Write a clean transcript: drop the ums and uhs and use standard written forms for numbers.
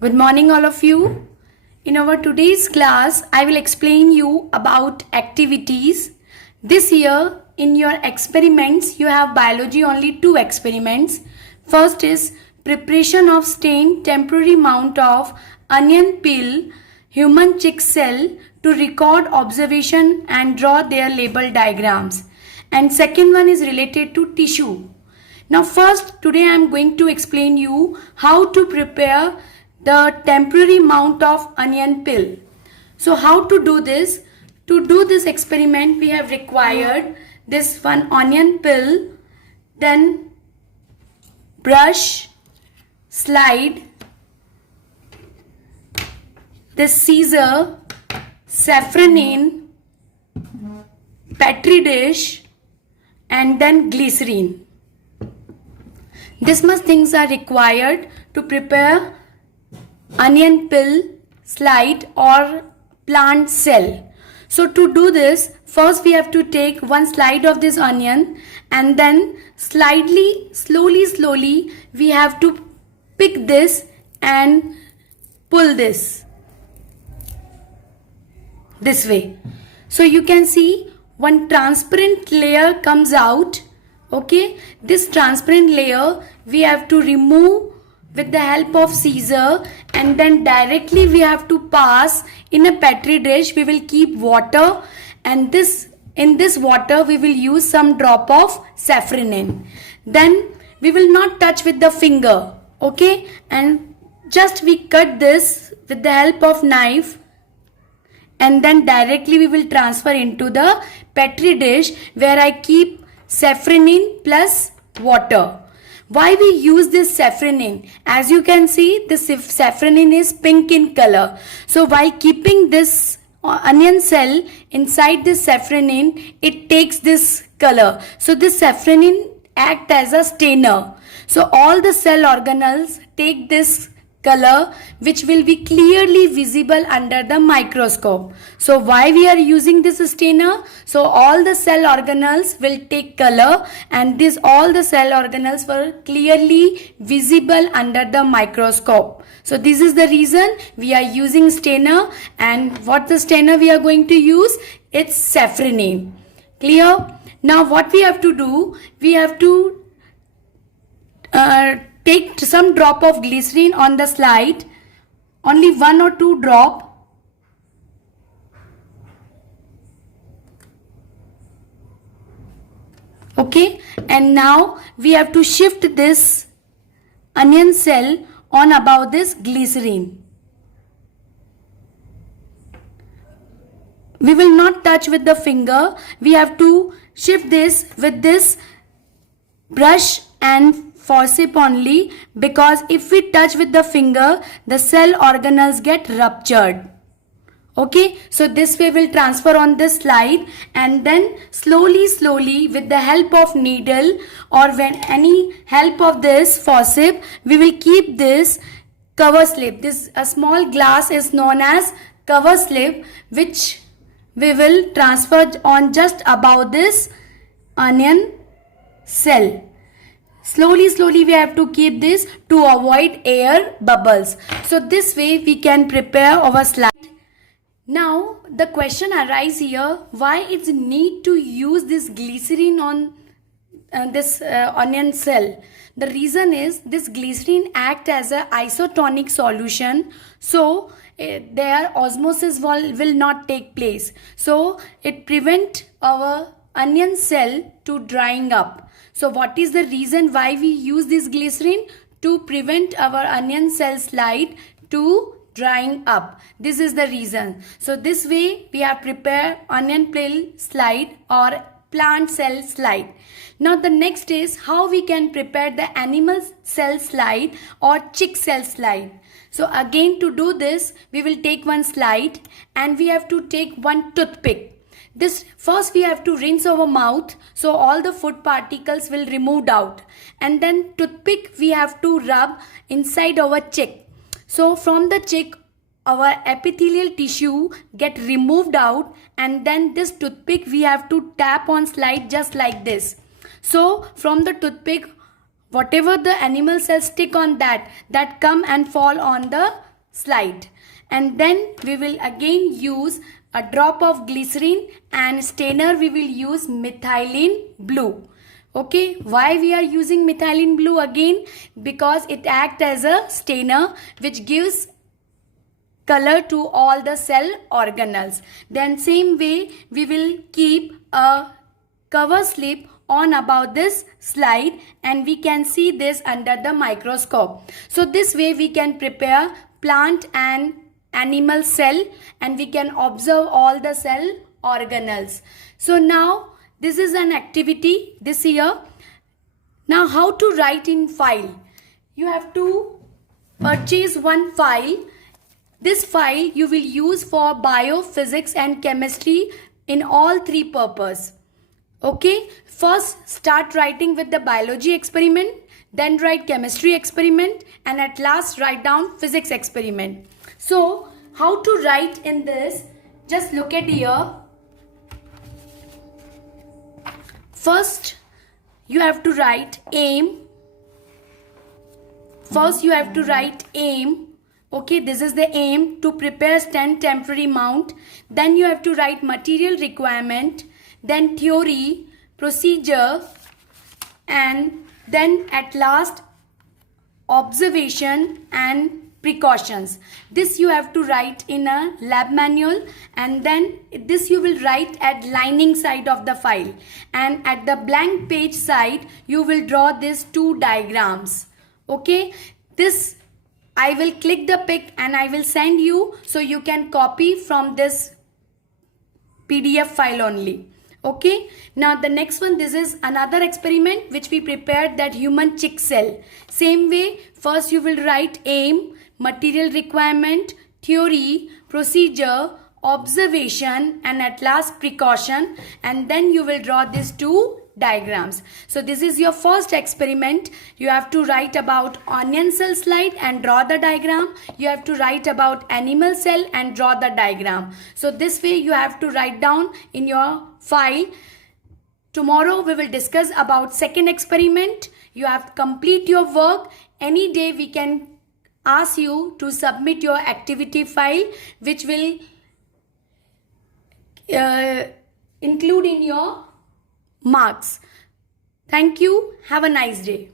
Good morning, all of you. In our today's class, I will explain you about activities. This year, in your experiments, you have biology only 2 experiments. First is preparation of stain temporary mount of onion peel human chick cell to record observation and draw their label diagrams. And second one is related to tissue. Now first, today I am going to explain you how to prepare the temporary mount of onion peel. So how to do this? To do this experiment, we have required this one onion peel, then brush, slide, this scissor, safranin, petri dish, and then glycerine. This much things are required to prepare onion peel, slide or plant cell. So to do this, first we have to take one slide of this onion and then slowly we have to pick this and pull this way. So you can see one transparent layer comes out. Okay, this transparent layer we have to remove with the help of scissor, and then directly we have to pass in a petri dish. We will keep water, and in this water we will use some drop of safranin. Then we will not touch with the finger. Okay, and just we cut this with the help of knife, and then directly we will transfer into the petri dish where I keep safranin plus water. Why we use this safranin? As you can see, this safranin is pink in color. So while keeping this onion cell inside this safranin, it takes this color. So this safranin acts as a stainer. So all the cell organelles take this color, which will be clearly visible under the microscope. So why we are using this stainer? So all the cell organelles will take color, and all the cell organelles were clearly visible under the microscope. So this is the reason we are using stainer. And what the stainer we are going to use? It's safranin. Clear? Now what we have to do? We have to take some drop of glycerine on the slide, only 1 or 2 drop. Okay, and now we have to shift this onion cell on above this glycerine. We will not touch with the finger. We have to shift this with this brush and forceps only, because if we touch with the finger, the cell organelles get ruptured. Okay, so this way will transfer on this slide, and then slowly with the help of needle or when any help of this forceps, we will keep this cover slip. This a small glass is known as cover slip, which we will transfer on just above this onion cell. Slowly we have to keep this to avoid air bubbles. So this way we can prepare our slide. Now the question arises here, why it's need to use this glycerine on this onion cell? The reason is this glycerine acts as a isotonic solution, so their osmosis will not take place. So it prevent our onion cell to drying up. So what is the reason why we use this glycerine? To prevent our onion cell slide to drying up. This is the reason. So this way we have prepared onion peel slide or plant cell slide. Now the next is how we can prepare the animal cell slide or chick cell slide. So again, to do this, we will take one slide and we have to take one toothpick. This first we have to rinse our mouth, so all the food particles will removed out, and then toothpick we have to rub inside our chick. So from the chick our epithelial tissue get removed out, and then this toothpick we have to tap on slide just like this. So from the toothpick, whatever the animal cells stick on that come and fall on the slide. And then we will again use a drop of glycerin, and stainer we will use methylene blue. Okay, why we are using methylene blue again? Because it acts as a stainer which gives color to all the cell organelles. Then same way we will keep a cover slip on about this slide, and we can see this under the microscope. So this way we can prepare plant and animal cell, and we can observe all the cell organelles. So now this is an activity this year. Now how to write in file? You have to purchase one file. This file you will use for bio, physics and chemistry in all three purposes. Okay, first start writing with the biology experiment, then write chemistry experiment, and at last write down physics experiment. So how to write in this? Just look at here. First you have to write aim. First you have to write aim. Okay, this is the aim, to prepare stent temporary mount. Then you have to write material requirement, then theory, procedure, and then at last observation and precautions. This you have to write in a lab manual, and then this you will write at lining side of the file, and at the blank page side you will draw these two diagrams. Okay, this I will click the pic and I will send you, so you can copy from this PDF file only. Okay, now the next one, this is another experiment which we prepared, that human chick cell. Same way, first you will write aim, material requirement, theory, procedure, observation, and at last precaution, and then you will draw these two diagrams. So this is your first experiment. You have to write about onion cell slide and draw the diagram. You have to write about animal cell and draw the diagram. So this way you have to write down in your file. Tomorrow we will discuss about second experiment. You have to complete your work. Any day we can ask you to submit your activity file, which will include in your marks. Thank you. Have a nice day.